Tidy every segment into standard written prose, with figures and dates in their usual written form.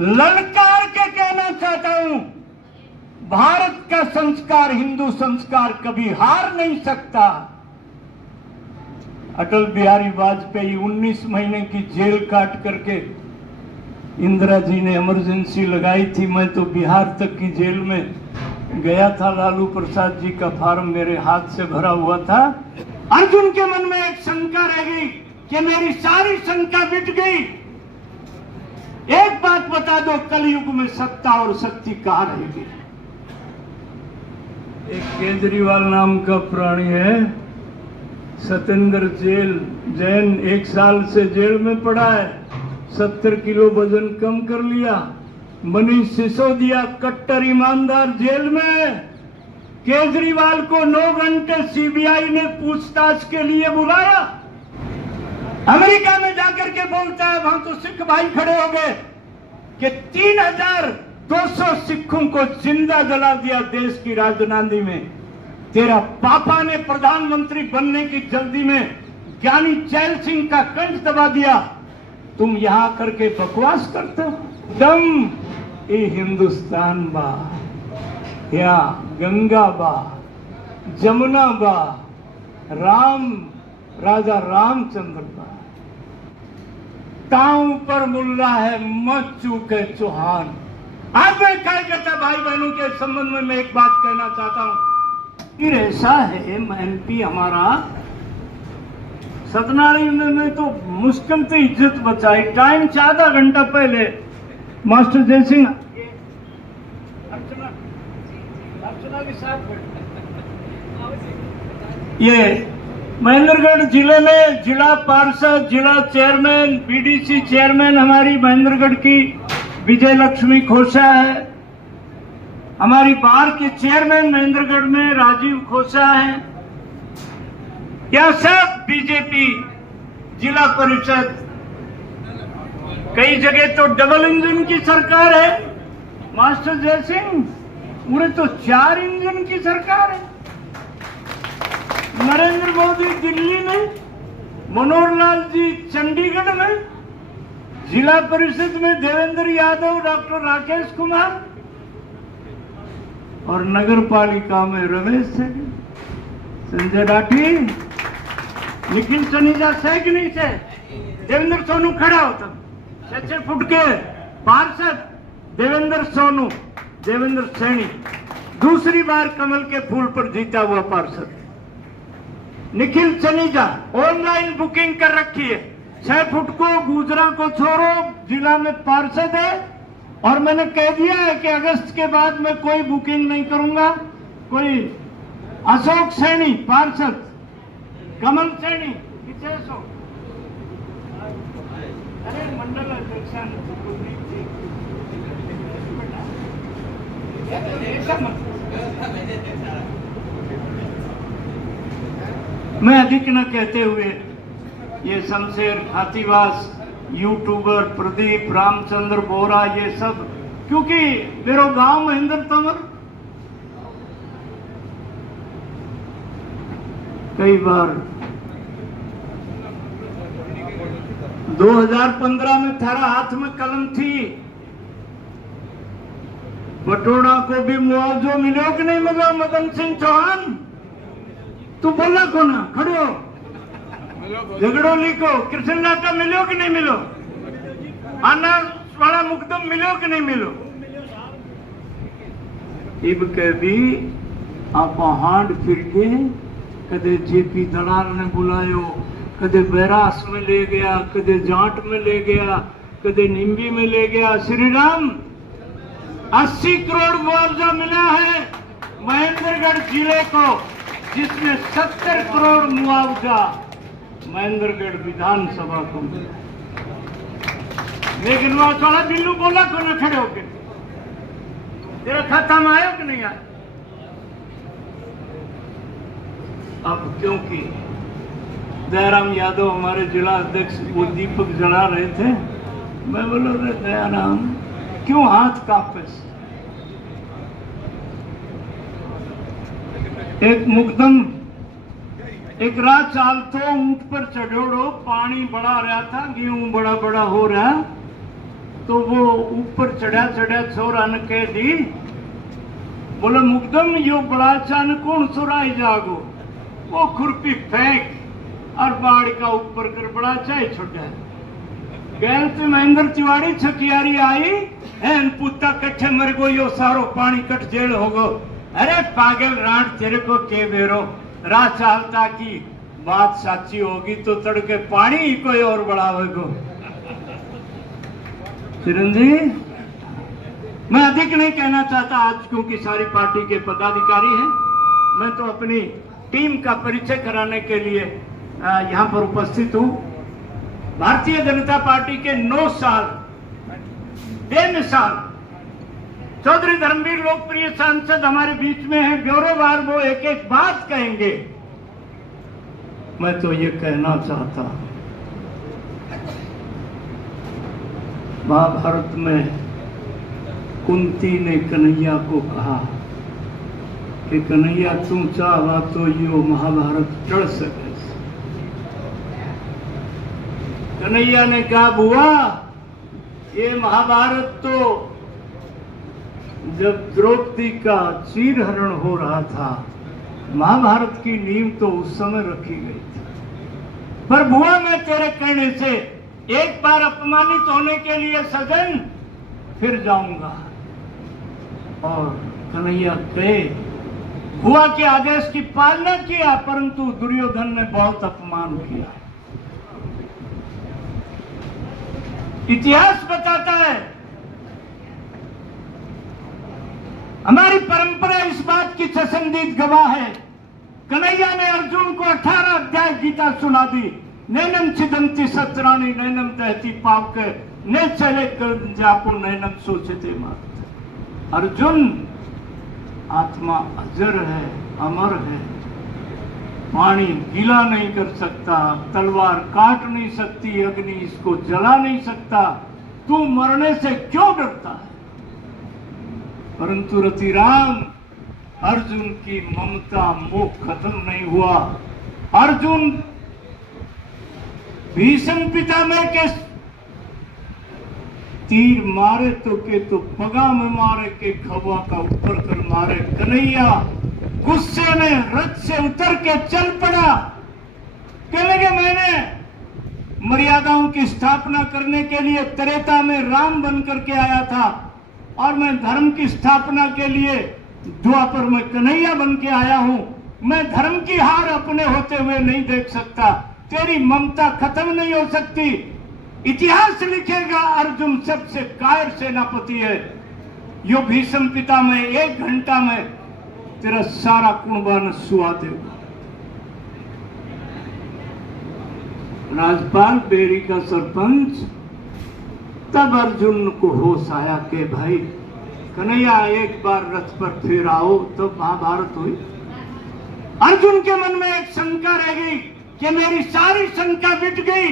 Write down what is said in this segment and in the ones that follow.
ललकार के कहना चाहता हूं, भारत का संस्कार, हिंदू संस्कार कभी हार नहीं सकता। अटल बिहारी वाजपेयी 19 महीने की जेल काट करके, इंदिरा जी ने इमरजेंसी लगाई थी, मैं तो बिहार तक की जेल में गया था। लालू प्रसाद जी का फार्म मेरे हाथ से भरा हुआ था। अर्जुन के मन में एक शंका रह गई कि मेरी सारी शंका मिट गई। एक बात बता दो, कलयुग में सत्ता और शक्ति कहां रहेगी? एक केजरीवाल नाम का प्राणी है, सतेंद्र जैन 1 साल से जेल में पड़ा है, 70 किलो वजन कम कर लिया। मनीष सिसोदिया कट्टर ईमानदार जेल में। केजरीवाल को 9 घंटे सीबीआई ने पूछताछ के लिए बुलाया। अमेरिका में जाकर के बोलता है, वहां तो सिख भाई खड़े हो गए कि 3200 सिखों को जिंदा जला दिया देश की राजधानी में। तेरा पापा ने प्रधानमंत्री बनने की जल्दी में ज्ञानी चैल सिंह का कंठ दबा दिया, तुम यहां करके बकवास करते हो। दम ए हिंदुस्तान बा, या गंगा बा, जमुना बा, राजा रामचंद्र बा, ताऊ पर मुल्ला है मत चूके चौहान। आज मैं कार्यकर्ता भाई बहनों के संबंध में मैं एक बात कहना चाहता हूं। फिर ऐसा है, एमपी हमारा सतनाली में तो मुश्किल से इज्जत बचाई। टाइम से आधा घंटा पहले मास्टर जयसिंह अर्चना के साथ ये महेंद्रगढ़ जिले में जिला पार्षद, जिला चेयरमैन, पीडीसी चेयरमैन हमारी महेंद्रगढ़ की विजय लक्ष्मी खोसा है। हमारी बार के चेयरमैन महेंद्रगढ़ में राजीव खोसा है। यह सब बीजेपी जिला परिषद, कई जगह तो डबल इंजन की सरकार है। मास्टर जयसिंह, पूरे तो 4 इंजन की सरकार है। नरेंद्र मोदी दिल्ली में, मनोहर लाल जी चंडीगढ़ में, जिला परिषद में देवेंद्र यादव, डॉक्टर राकेश कुमार, और नगर पालिका में रमेश सेठी, संजय राठी, निखिल सनीजा से कि नहीं से, देवेंद्र सोनू खड़ा होता, 6 फुट के पार्षद देवेंद्र सोनू, देवेंद्र सैनी, दूसरी बार कमल के फूल पर जीता हुआ पार्षद। निखिल सनीजा ऑनलाइन बुकिंग कर रखी है, 6 फुट को, गुजरा को छोड़ो, जिला में पार्षद है। और मैंने कह दिया है कि अगस्त के बाद मैं कोई बुकिंग नहीं करूंगा। कोई अशोक सैनी पार्षद, कमल सैनी, अरे मंडल अध्यक्ष मैं अधिक न कहते हुए ये शमशेर खातीवास, यूट्यूबर प्रदीप, रामचंद्र बोरा, ये सब, क्योंकि मेरा गांव महेंद्र तंवर कई बार 2015 में थारा हाथ में कलम थी, बटोड़ा को भी मुआवजो मिलो कि नहीं मिलो? मदन सिंह चौहान, तू बोला को ना, खड़े हो, झगड़ोली को कृष्ण लाटा मिलो कि नहीं मिलो? आना वाला मुकदम मिलो कि नहीं मिलो? इब के भी आप हांड फिर के कदे जेपी दलाल ने बुलायो, कदे बैरास में ले गया, कदे जाट में ले गया, कदे निम्बी में ले गया। श्री राम 80 करोड़ मुआवजा मिला है महेंद्रगढ़ जिले को, जिसमें 70 करोड़ मुआवजा महेंद्रगढ़ विधानसभा को मिला। लेकिन वह थोड़ा बिल्लू बोला को न खड़े होके, तेरा खाता में आयो कि नहीं आया? अब क्योंकि दयाराम यादव हमारे जिला अध्यक्ष वो दीपक जला रहे थे, मैं बोलो रे दयाराम क्यों हाथ कांपे? एक मुकदम एक रात चाल तो ऊंट पर चढ़ोड़ो, पानी बड़ा रहा था, गेहूं बड़ा बड़ा हो रहा, तो वो ऊपर चढ़ा चढ़ा छोरा ने कह दी, बोले मुकदम यो बड़ा चान कौन सुराई जागो, वो खुरपी फेंक और बाड़ का ऊपर कर बड़ा चाय छोड़ा। गैल तो महेंद्र तिवारी छकियारी आई एन पुत्ता कट्ठे मर गो, यो सारो पानी कट जेल हो गो। अरे पागल राट तेरे को के बेरो, राह चालता की बात साची होगी तो तड़के पानी ही कोई और बढ़ावेगो। चिरंजीवी, मैं अधिक नहीं कहना चाहता आज, क्योंकि सारी पार्टी के पदाधिकारी हैं। मैं तो अपनी टीम का परिचय कराने के लिए यहाँ पर उपस्थित हूँ। भारतीय जनता पार्टी के 9 साल बेमिसाल चौधरी धर्मवीर लोकप्रिय सांसद हमारे बीच में हैं। ब्यौरेवार वो एक एक बात कहेंगे। मैं तो ये कहना चाहता, महाभारत में कुंती ने कन्हैया को कहा कि कन्हैया तू चाहा तो यो महाभारत टल सके। कन्हैया ने कहा बुआ, ये महाभारत तो जब द्रौपदी का चीरहरण हो रहा था, महाभारत की नींव तो उस समय रखी गई थी। पर बुआ, मैं तेरे कहने से एक बार अपमानित होने के लिए सदन फिर जाऊंगा। और कन्हैया कहे, बुआ के आदेश की पालना किया, परंतु दुर्योधन ने बहुत अपमान किया। इतिहास बताता है, हमारी परंपरा इस बात की ससंदीद गवाह है। कन्हैया ने अर्जुन को 18 अध्याय गीता सुना दी। नैनम छिदंती सत्राणी नैनम दहती पाप के ने चले कर जापो नैनम सोचते मात। अर्जुन, आत्मा अजर है, अमर है, पानी गीला नहीं कर सकता, तलवार काट नहीं सकती, अग्नि इसको जला नहीं सकता, तू मरने से क्यों डरता है? परंतु रतिराम, अर्जुन की ममता मोह खत्म नहीं हुआ। अर्जुन भीष्म पितामह के तीर मारे तो पगा में मारे के खवा का ऊपर कर मारे। कन्हैया गुस्से में रथ से उतर के चल पड़ा। कहने लगे, मैंने मर्यादाओं की स्थापना करने के लिए त्रेता में राम बन करके आया था, और मैं धर्म की स्थापना के लिए द्वापर में कन्हैया बन के आया हूं। मैं धर्म की हार अपने होते हुए नहीं देख सकता। तेरी ममता खत्म नहीं हो सकती। इतिहास लिखेगा, अर्जुन सबसे कायर सेनापति है। यो भीष्म पितामह 1 घंटा में तेरा सारा कुंभा सुहा देगा। राजपाल बेरी का सरपंच, तब अर्जुन को होश आया कि भाई कन्हैया एक बार रथ पर फिर आओ, तब महाभारत हुई। अर्जुन के मन में एक शंका रह गई कि मेरी सारी शंका मिट गई।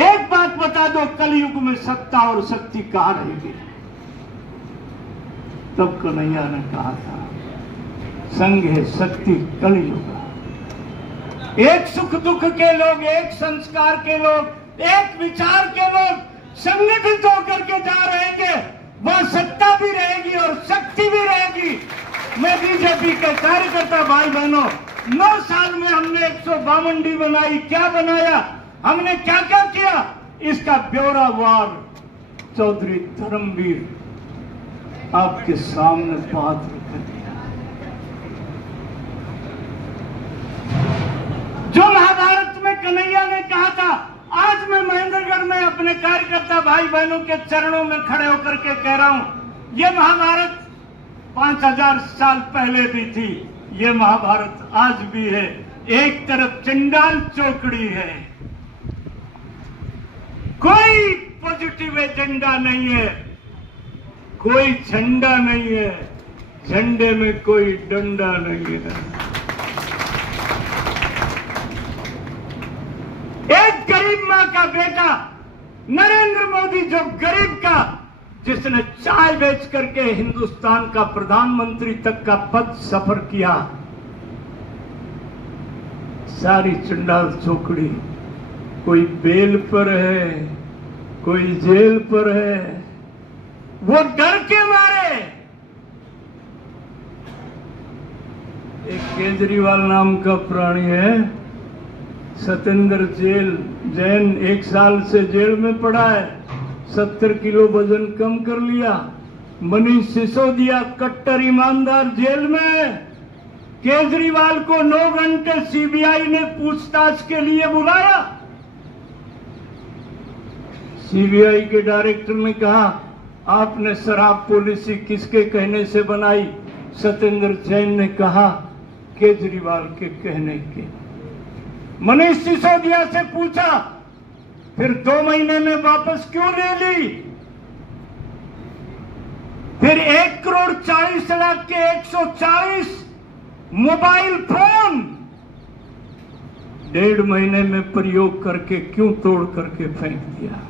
एक बात बता दो, कलयुग में सत्ता और शक्ति कहां रहेगी? तब कन्हैया ने कहा था, संग है शक्ति कलयुग। एक सुख दुख के लोग, एक संस्कार के लोग, एक विचार के लोग संगठित होकर के जा रहेंगे, वह सत्ता भी रहेगी और शक्ति भी रहेगी। मैं बीजेपी के कार्यकर्ता भाई बहनों, 9 साल में हमने 152 डी बनाई। क्या बनाया, हमने क्या क्या किया, इसका ब्यौरावार चौधरी धर्मवीर आपके सामने बात रख दिया। जो महाभारत में कन्हैया ने कहा था, आज मैं महेंद्रगढ़ में अपने कार्यकर्ता भाई बहनों के चरणों में खड़े होकर के कह रहा हूं, ये महाभारत 5000 साल पहले भी थी, ये महाभारत आज भी है। एक तरफ चंडाल चौकड़ी है, कोई पॉजिटिव एजेंडा नहीं है, कोई झंडा नहीं है, झंडे में कोई डंडा नहीं है। एक गरीब मां का बेटा नरेंद्र मोदी, जो गरीब का, जिसने चाय बेच करके हिंदुस्तान का प्रधानमंत्री तक का पद सफर किया, सारी चंडाल चौकड़ी, कोई बेल पर है, कोई जेल पर है, वो डर के मारे। एक केजरीवाल नाम का प्राणी है, सतेंद्र जैन 1 साल से जेल में पड़ा है, 70 किलो वजन कम कर लिया। मनीष सिसोदिया कट्टर ईमानदार जेल में। केजरीवाल को 9 घंटे सीबीआई ने पूछताछ के लिए बुलाया। सीबीआई के डायरेक्टर ने कहा, आपने शराब पॉलिसी किसके कहने से बनाई? सतेंद्र जैन ने कहा, केजरीवाल के कहने के। मनीष सिसोदिया से पूछा, फिर 2 महीने में वापस क्यों ले ली? फिर 1,40,00,000 के 140 मोबाइल फोन 1.5 महीने में प्रयोग करके क्यों तोड़ करके फेंक दिया?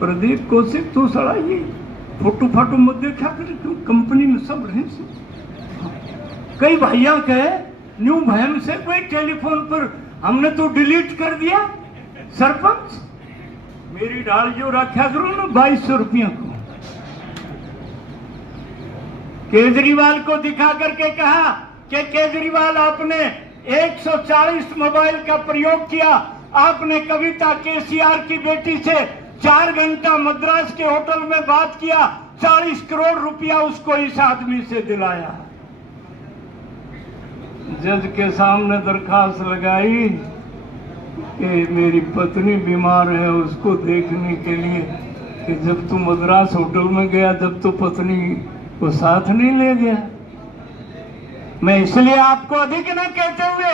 प्रदीप कौशिक तो सड़ा ये फोटो फाटो मत देखा कर, क्यों कंपनी में सब रहे से। कई भैया कहे न्यू भयम से कोई टेलीफोन पर हमने तो डिलीट कर दिया। सरपंच मेरी डाल जो रखा करो ना 2200 रुपया को। केजरीवाल को दिखा करके कहा कि केजरीवाल आपने 140 मोबाइल का प्रयोग किया। आपने कविता केसीआर की बेटी से 4 घंटा मद्रास के होटल में बात किया, 40 करोड़ रुपया उसको इस आदमी से दिलाया। जज के सामने दरखास्त लगाई कि मेरी पत्नी बीमार है, उसको देखने के लिए, कि जब तू मद्रास होटल में गया जब तो पत्नी को साथ नहीं ले गया। मैं इसलिए आपको अधिक न कहते हुए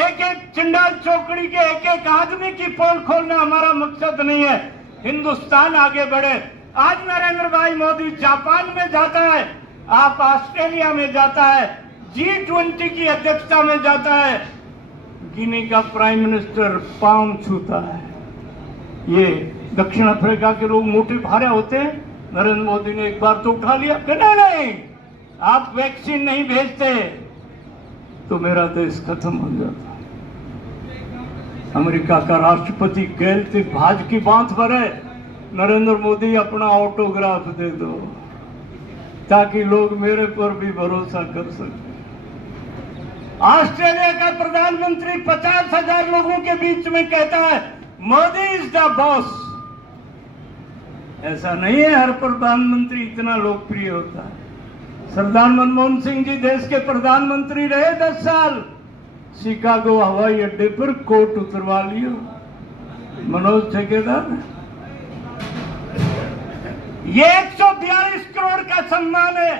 एक एक चिंडाल चौकड़ी के एक एक आदमी की पोल खोलना हमारा मकसद नहीं है। हिंदुस्तान आगे बढ़े। आज नरेंद्र भाई मोदी जापान में जाता है, आप ऑस्ट्रेलिया में जाता है, G20 की अध्यक्षता में जाता है, गिनी का प्राइम मिनिस्टर पांव छूता है। ये दक्षिण अफ्रीका के लोग मोटे भारे होते हैं। नरेंद्र मोदी ने एक बार तो उठा लिया कि नहीं आप वैक्सीन नहीं भेजते तो मेरा देश खत्म हो जाता। अमेरिका का राष्ट्रपति गैल थे भाज की बात भरे, नरेंद्र मोदी अपना ऑटोग्राफ दे दो ताकि लोग मेरे पर भी भरोसा कर सके। ऑस्ट्रेलिया का प्रधानमंत्री 50,000 लोगों के बीच में कहता है मोदी इज द बॉस। ऐसा नहीं है हर प्रधानमंत्री इतना लोकप्रिय होता है। सरदार मनमोहन सिंह जी देश के प्रधानमंत्री रहे 10 साल। शिकागो हवाई अड्डे पर कोट उतरवा लियो मनोज ठेकेदार। ये 142 करोड़ का सम्मान है।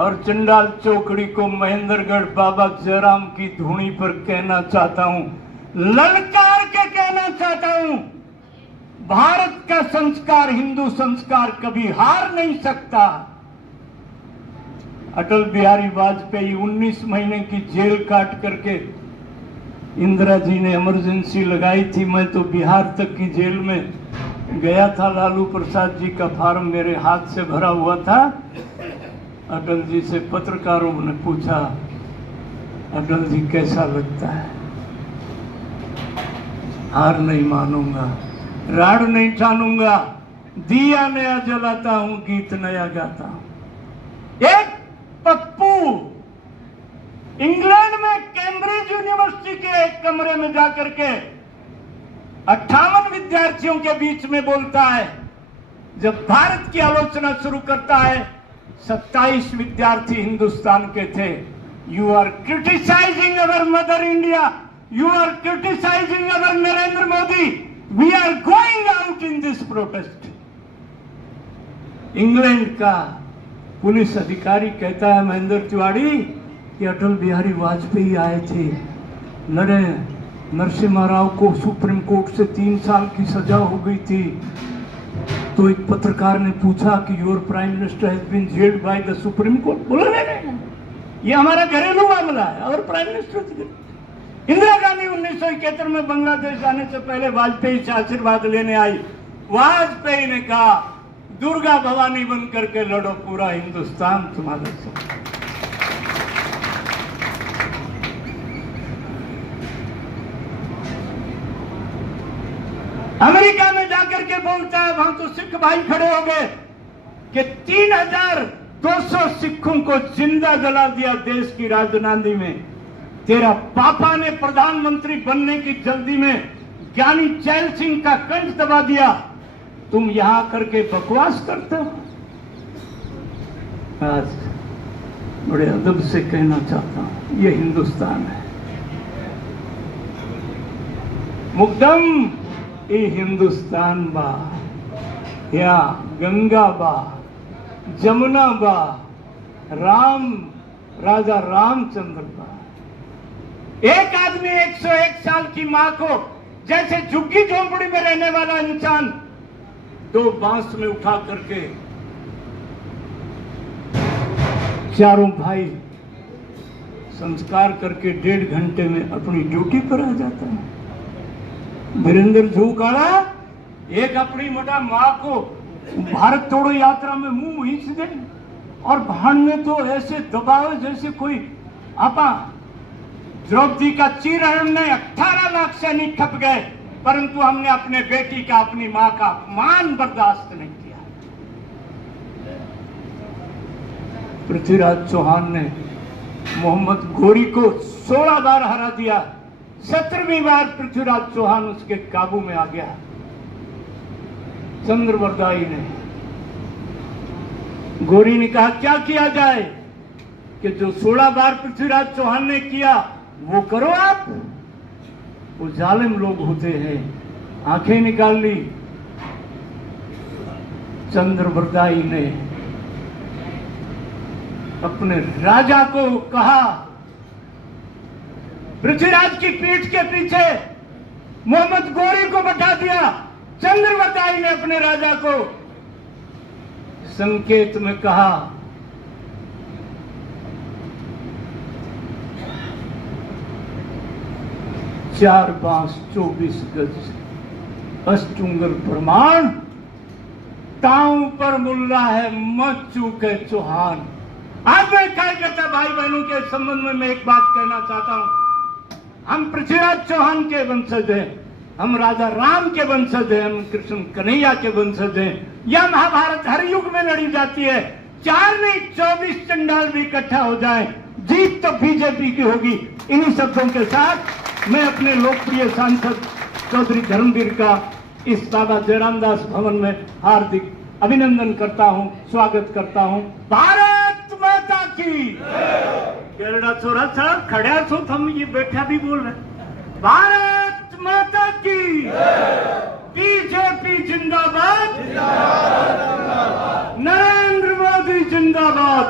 और चंडाल चौकड़ी को महेंद्रगढ़ बाबा जयराम की धूनी पर कहना चाहता हूं, ललकार के कहना चाहता हूं, भारत का संस्कार, हिंदू संस्कार कभी हार नहीं सकता। अटल बिहारी वाजपेयी 19 महीने की जेल काट करके इंदिरा जी ने इमरजेंसी लगाई थी। मैं तो बिहार तक की जेल में गया था। लालू प्रसाद जी का फार्म मेरे हाथ से भरा हुआ था। अटल जी से पत्रकारों ने पूछा, अटल जी कैसा लगता है? हार नहीं मानूंगा, राड़ नहीं ठानूंगा, दिया नया जलाता हूं, गीत नया गाता हूं। एक पप्पू इंग्लैंड में कैम्ब्रिज यूनिवर्सिटी के एक कमरे में जाकर के 58 विद्यार्थियों के बीच में बोलता है। जब भारत की आलोचना शुरू करता है, 27 विद्यार्थी हिंदुस्तान के थे। You are criticising our mother India, you are criticising our Narendra Modi, we are going out in this protest. England का पुलिस अधिकारी कहता है महेंद्र तिवारी कि अटल बिहारी वाजपेयी आए थे, लड़े, नरसिम्हा राव को सुप्रीम कोर्ट से 3 साल की सजा हो गई थी। तो एक पत्रकार ने पूछा कि your prime minister has been jailed by the Supreme Court. बोला नहीं, ये हमारा घरेलू मामला है। और प्राइम मिनिस्टर इंदिरा गांधी 1971 में बांग्लादेश आने से पहले वाजपेयी से आशीर्वाद लेने आई। वाजपेयी ने कहा दुर्गा भवानी बन करके लड़ो, पूरा हिंदुस्तान तुम्हारे साथ। अमेरिका में जाकर के बोलता है, वहां तो सिख भाई खड़े हो गए कि 3200 सिखों को जिंदा जला दिया देश की राजधानी में। तेरा पापा ने प्रधानमंत्री बनने की जल्दी में ज्ञानी चैल सिंह का कंठ दबा दिया, तुम यहां करके बकवास करते हो। आज बड़े अदब से कहना चाहता हूं, ये हिंदुस्तान है। मुकदम ये हिंदुस्तान बा, या गंगा बा, जमुना बा, राम राजा रामचंद्र बा। एक आदमी 101 साल की मां को जैसे झुग्गी झोंपड़ी में रहने वाला इंसान 2 बांस में उठा करके चारों भाई संस्कार करके 1.5 घंटे में अपनी ड्यूटी पर आ जाता है। वीरेंद्र झूकाड़ा एक अपनी मोटा मां को भारत तोड़ो यात्रा में मुंह खींच दे, और भान में तो ऐसे दबाव जैसे कोई आपा द्रौपदी का चीरहरण ने 18 लाख सैनिक ठप गए, परंतु हमने अपने बेटी का, अपनी मां का अपमान बर्दाश्त नहीं किया। पृथ्वीराज चौहान ने मोहम्मद घोरी को 16 बार हरा दिया, 17वीं बार पृथ्वीराज चौहान उसके काबू में आ गया। चंद्रवरदाई ने, घोरी ने कहा क्या किया जाए कि जो 16 बार पृथ्वीराज चौहान ने किया वो करो आप। वो जालिम लोग होते हैं, आंखें निकाल ली। चंद्रवरदाई ने अपने राजा को कहा, पृथ्वीराज की पीठ के पीछे मोहम्मद घोरी को बैठा दिया। चंद्रवरदाई ने अपने राजा को संकेत में कहा, 4 बांस 24 गज अष्टुंगर प्रमाण, ताऊ पर मुल्ला है मत चूके चौहान। आज मैं कार्यकर्ता भाई बहनों के संबंध में मैं एक बात कहना चाहता हूं, हम पृथ्वीराज चौहान के वंशज हैं, हम राजा राम के वंशज हैं, हम कृष्ण कन्हैया के वंशज हैं। यह महाभारत हर युग में लड़ी जाती है, 4 नहीं 24 चंडाल भी इकट्ठा हो जाए, जीत तो बीजेपी की होगी। इन्हीं शब्दों के साथ मैं अपने लोकप्रिय सांसद चौधरी धर्मवीर का इस बाबा जयराम दास भवन में हार्दिक अभिनंदन करता हूं, स्वागत करता हूं। भारत माता की। केरड़ा छोरा साहब खड़ा सो, हम ये बैठा भी बोल रहे। भारत माता की। बीजेपी जिंदाबाद, नरेंद्र मोदी जिंदाबाद।